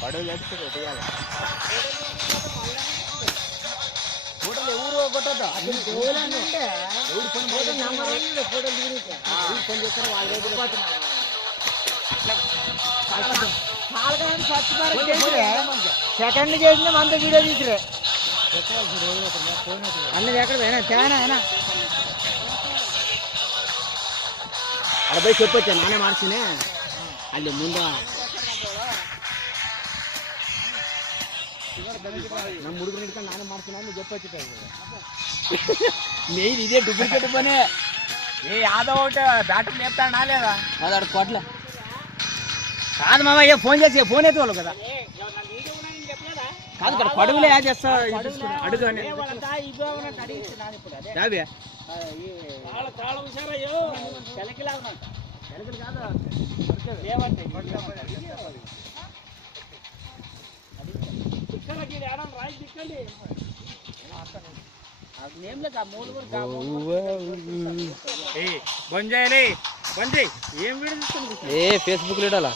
పడవ చేస్తే తీయాలి ఫోటోలు ఎవరు కొట్టద్దు సెకండ్ చేసిన అంత వీడియో తీసిరే అన్నది ఎక్కడ పోయినా తేనా అబ్బాయి చెప్పొచ్చా నానే మార్చినే ಅಲ್ಲಿ ಮುಂದೆ ನಮ್ಮ ಹುಡುಗರು ಹಿಡ್ಕೊಂಡು ನಾನೇ ಮಾಡ್ತೀನಿ ನೀವು చెప్పొచ్చు నేను ఇదే డూప్లికేట్ పనే ఏ యాదవ్ ఒకటి బ్యాటరీ లేపుతాడా లేదా అది అక్కడ కొట్లే కాదు మామ ఏ ఫోన్ చేసి ఫోన్ అయితే వాళ్ళు కదా కాదు ఇక్కడ పడుగులే యాడ్ చేస్తా అడుగు అని యాభై బంద్ చేయాలి బంద్ చేయి ఏం వీడియో ఏ ఫేస్బుక్ లీడాలా